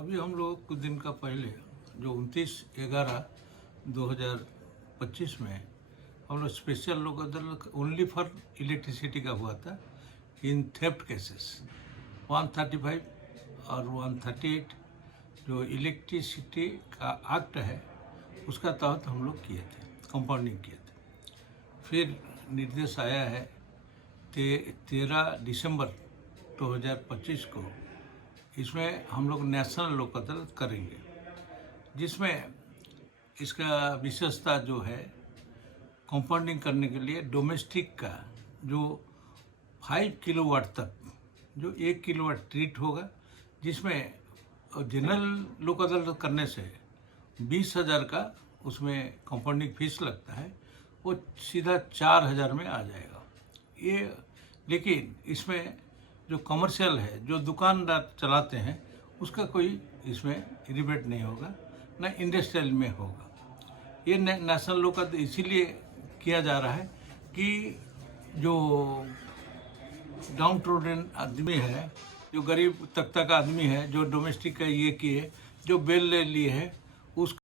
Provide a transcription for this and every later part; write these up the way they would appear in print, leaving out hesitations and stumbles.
अभी हम लोग कुछ दिन का पहले जो 29/11/2025 में हम लोग स्पेशल लोक अदालत ओनली फॉर इलेक्ट्रिसिटी का हुआ था इन थेफ्ट केसेस 135 और 138 जो इलेक्ट्रिसिटी का एक्ट है उसका तहत हम लोग किए थे, कंपाउंडिंग किए थे। फिर निर्देश आया है 13 दिसंबर 2025 को, इसमें हम लोग नेशनल लोक अदालत करेंगे, जिसमें इसका विशेषता जो है कंपाउंडिंग करने के लिए डोमेस्टिक का जो 5 किलोवाट तक जो 1 किलोवाट ट्रीट होगा, जिसमें जनरल लोक अदालत करने से 20,000 का उसमें कंपाउंडिंग फीस लगता है, वो सीधा 4,000 में आ जाएगा ये। लेकिन इसमें जो कमर्शियल है, जो दुकानदार चलाते हैं, उसका कोई इसमें रिबेट नहीं होगा, ना इंडस्ट्रियल में होगा। ये नेशनल लॉ का इसीलिए किया जा रहा है कि जो डाउन ट्रोडन आदमी है, जो गरीब तबका का आदमी है, जो डोमेस्टिक का ये किए, जो बेल ले लिए है, उस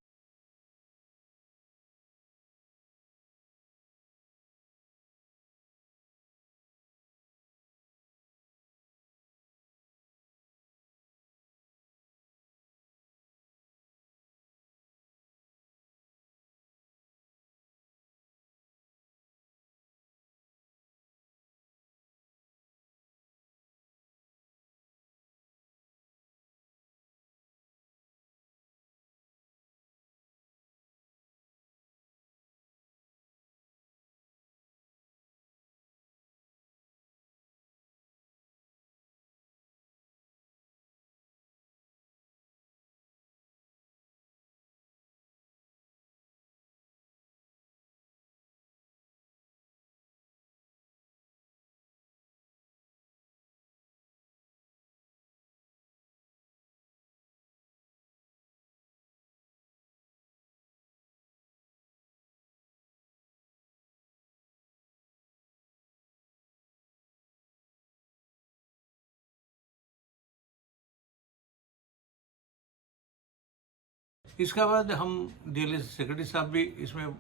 इसके बाद हम डीएलएस सेक्रेटरी साहब भी इसमें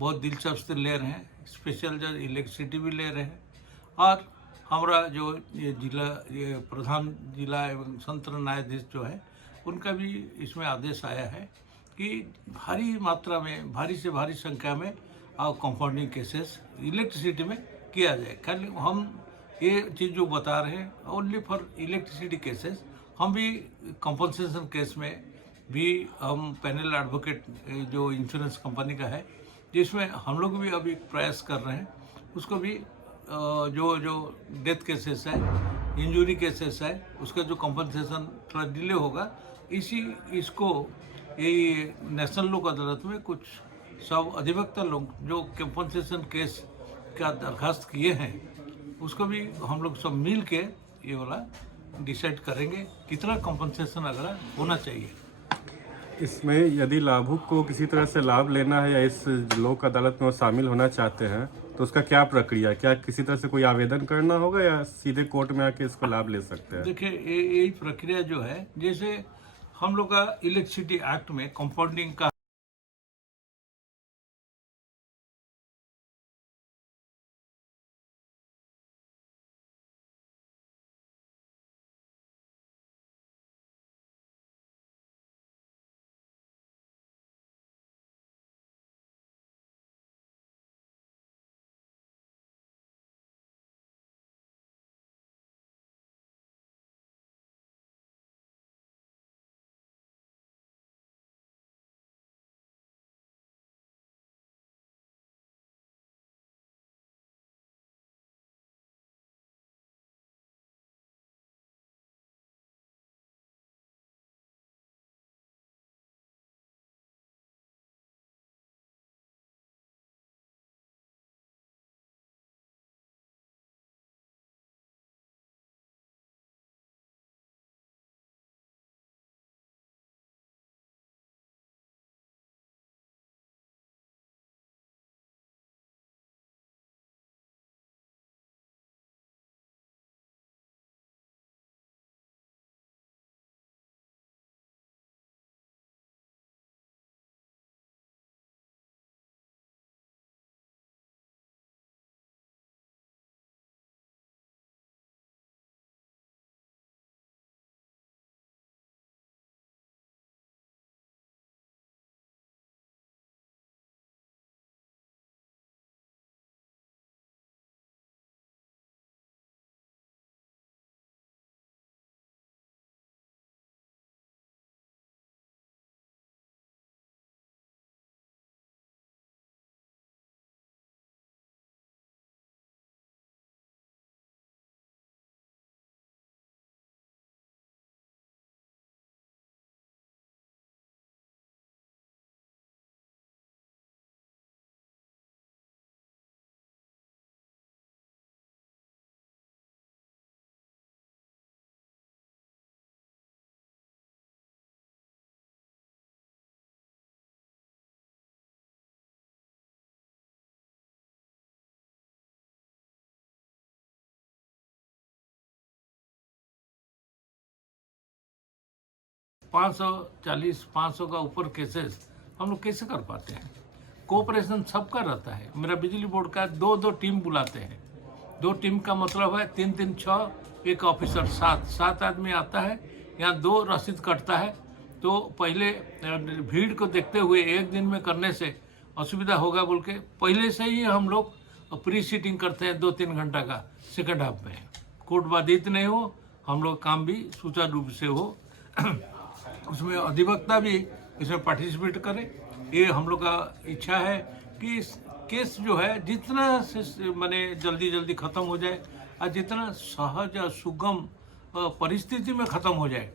बहुत दिलचस्पी ले रहे हैं, स्पेशल जज इलेक्ट्रिसिटी भी ले रहे हैं, और हमारा जो ये प्रधान जिला एवं सत्र न्यायाधीश जो है, उनका भी इसमें आदेश आया है कि भारी मात्रा में, भारी से भारी संख्या में कंपाउंडिंग केसेस इलेक्ट्रिसिटी में किया जाए। खाली हम ये चीज़ जो बता रहे हैं ओनली फॉर इलेक्ट्रिसिटी केसेस, हम भी कंपनसेशन केस में भी हम पैनल एडवोकेट जो इंश्योरेंस कंपनी का है, जिसमें हम लोग भी अभी प्रयास कर रहे हैं, उसको भी जो जो डेथ केसेस है, इंजरी केसेस है, उसका जो कंपनसेशन थोड़ा डिले होगा, इसको यही नेशनल लोक अदालत में कुछ सब अधिवक्ता लोग जो कंपनसेशन केस का दरखास्त किए हैं, उसको भी हम लोग सब मिल के ये वाला डिसाइड करेंगे कितना कंपनसेशन अगर होना चाहिए। इसमें यदि लाभुक को किसी तरह से लाभ लेना है या इस लोक अदालत में वो शामिल होना चाहते हैं, तो उसका क्या प्रक्रिया, क्या किसी तरह से कोई आवेदन करना होगा या सीधे कोर्ट में आके इसको लाभ ले सकते हैं? देखिए, यही प्रक्रिया जो है, जैसे हम लोग का इलेक्ट्रिसिटी एक्ट में कंपाउंडिंग का 500 का ऊपर केसेस हम लोग कैसे कर पाते हैं? कोऑपरेशन सबका रहता है। मेरा बिजली बोर्ड का 2 टीम बुलाते हैं। 2 टीम का मतलब है 3 6, एक ऑफिसर 7 आदमी आता है। यहाँ 2 रसीद कटता है। तो पहले भीड़ को देखते हुए एक दिन में करने से असुविधा होगा बोल के पहले से ही हम लोग प्री सीटिंग करते हैं 2-3 घंटा का सेकंड हाफ में। कोर्ट बाधित नहीं हो, हम लोग काम भी सुचारू रूप से हो। उसमें अधिवक्ता भी इसमें पार्टिसिपेट करे। ये हम लोग का इच्छा है कि केस जो है जितना माने जल्दी ख़त्म हो जाए और जितना सहज और सुगम परिस्थिति में ख़त्म हो जाए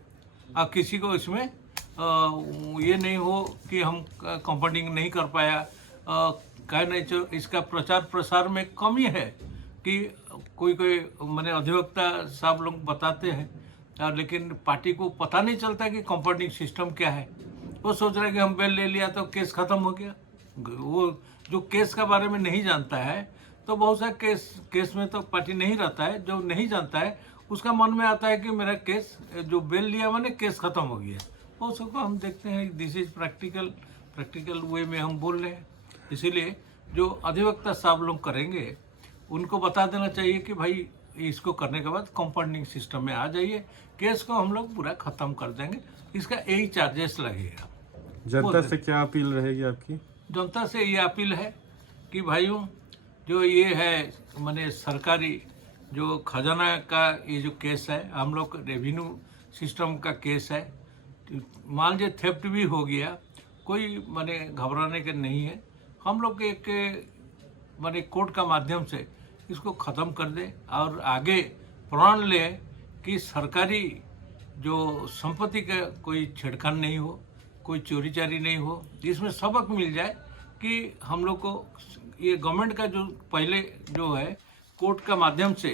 और किसी को इसमें ये नहीं हो कि हम कंपाउंडिंग नहीं कर पाया। कहे नहीं तो इसका प्रचार प्रसार में कमी है कि कोई माने अधिवक्ता साहब लोग बताते हैं लेकिन पार्टी को पता नहीं चलता कि कंपाउंडिंग सिस्टम क्या है। वो सोच रहा है कि हम बेल ले लिया तो केस ख़त्म हो गया। वो जो केस का बारे में नहीं जानता है तो बहुत सा केस में तो पार्टी नहीं रहता है। जो नहीं जानता है उसका मन में आता है कि मेरा केस जो बेल लिया मैंने केस ख़त्म हो गया। वो सबको हम देखते हैं दिस इज प्रैक्टिकल वे में हम बोल रहे हैं। इसीलिए जो अधिवक्ता साहब लोग करेंगे उनको बता देना चाहिए कि भाई इसको करने के बाद कंपाउंडिंग सिस्टम में आ जाइए, केस को हम लोग पूरा ख़त्म कर देंगे। इसका यही चार्जेस लगेगा। जनता से क्या अपील रहेगी आपकी? जनता से ये अपील है कि भाइयों जो ये है माने सरकारी जो खजाना का ये जो केस है, हम लोग रेवेन्यू सिस्टम का केस है। मान लीजिए थेफ्ट भी हो गया, कोई माने घबराने के नहीं है। हम लोग एक माने कोर्ट का माध्यम से इसको ख़त्म कर दे और आगे प्रण ले कि सरकारी जो संपत्ति का कोई छेड़खान नहीं हो, कोई चोरी चारी नहीं हो। इसमें सबक मिल जाए कि हम लोग को ये गवर्नमेंट का जो पहले जो है कोर्ट का माध्यम से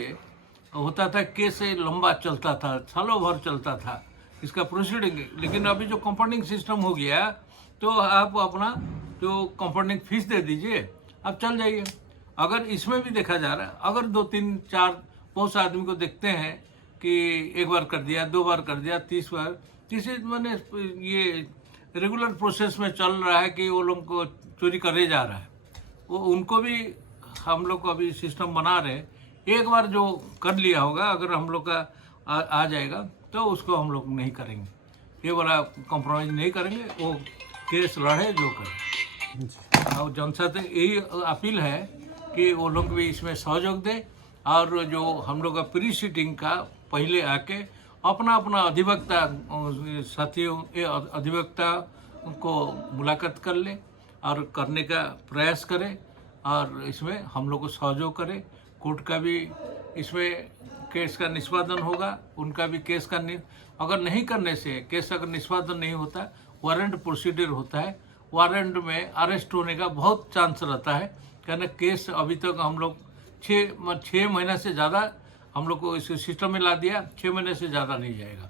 होता था, केस लंबा चलता था, सालों भर चलता था इसका प्रोसीडिंग। लेकिन अभी जो कंपाउंडिंग सिस्टम हो गया तो आप अपना जो कंपाउंडिंग फीस दे दीजिए, आप चल जाइए। अगर इसमें भी देखा जा रहा है, अगर 2-3-4 बहुत से आदमी को देखते हैं कि एक बार कर दिया, 2 बार कर दिया, 30 बार, तीसरे मैंने ये रेगुलर प्रोसेस में चल रहा है कि वो लोग को चोरी करे जा रहा है। वो उनको भी हम लोग को अभी सिस्टम बना रहे हैं। एक बार जो कर लिया होगा अगर हम लोग का आ जाएगा तो उसको हम लोग नहीं करेंगे, ये वाला कॉम्प्रोमाइज़ नहीं करेंगे। वो केस लड़े जो करे। और जनता से यही अपील है कि वो लोग भी इसमें सहयोग दें और जो हम लोग का प्री सीटिंग का पहले आके अपना अधिवक्ता साथियों अधिवक्ता को मुलाकात कर ले और करने का प्रयास करें और इसमें हम लोग को सहयोग करें। कोर्ट का भी इसमें केस का निष्पादन होगा, उनका भी केस का अगर नहीं करने से केस अगर निष्पादन नहीं होता, वारंट प्रोसीजर होता है, वारंट में अरेस्ट होने का बहुत चांस रहता है। कहना केस अभी तक हम लोग 6 महीना से ज़्यादा हम लोग को इस सिस्टम में ला दिया, 6 महीने से ज़्यादा नहीं जाएगा।